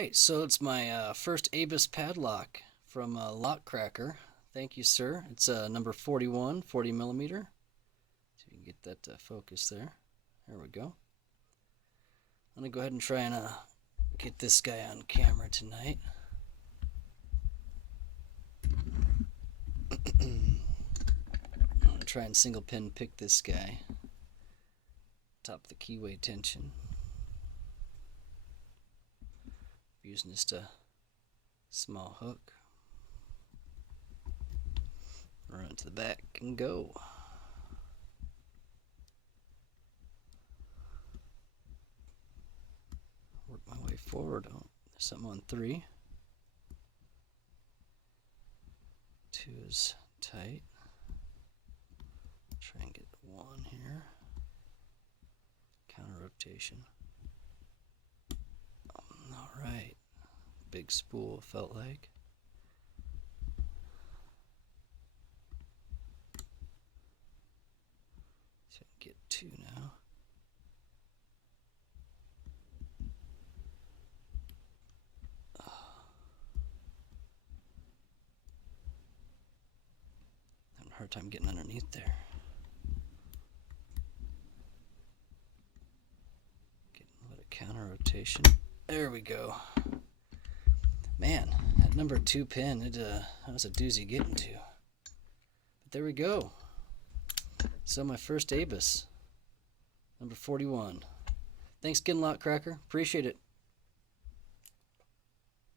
Alright, so it's my first Abus padlock from Lock Cracker. Thank you, sir. It's number 41, 40 millimeter. See if you can get that focus there. There we go. I'm going to go ahead and try and get this guy on camera tonight. I'm going to try and single pin pick this guy. Top the keyway tension. Using just a small hook. Run to the back and go. Work my way forward. Oh, there's something on 3. 2 is tight. Try and get 1 here. Counter rotation. Alright. Big spool felt like. So I can get 2 now. Having a hard time getting underneath there. Getting a little counter rotation. There we go. Man, that number 2 pin, that was a doozy getting to. But there we go. So my first Abus, number 41. Thanks again, Lock Cracker. Appreciate it.